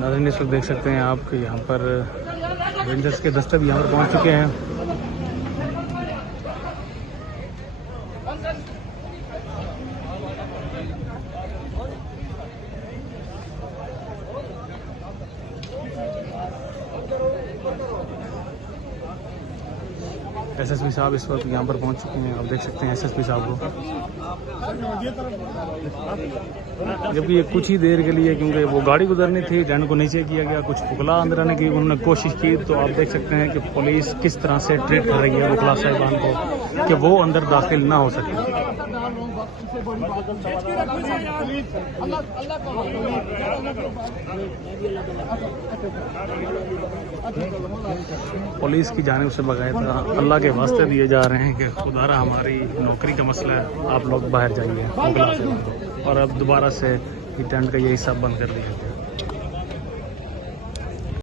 नाज़रीन इस वक्त देख सकते हैं आप कि यहाँ पर रेंजर्स के दस्ते भी यहाँ पर पहुँच चुके हैं। एसएसपी साहब इस वक्त यहाँ पर पहुँच चुके हैं। आप देख सकते हैं एसएसपी साहब को, जबकि ये कुछ ही देर के लिए, क्योंकि वो गाड़ी गुजरनी थी, टैंड को नीचे किया गया, कुछ पुखला अंदर आने की उन्होंने कोशिश की। तो आप देख सकते हैं कि पुलिस किस तरह से ट्रीट कर रही है वकला साहिबान को कि वो अंदर दाखिल ना हो सके। पुलिस की जानिब से बाकायदा अल्लाह के वास्ते दिए जा रहे हैं कि खुदारा हमारी नौकरी का मसला है, आप लोग बाहर जाइए। और अब दोबारा से टेंट का ये हिस्सा बंद कर दिया गया।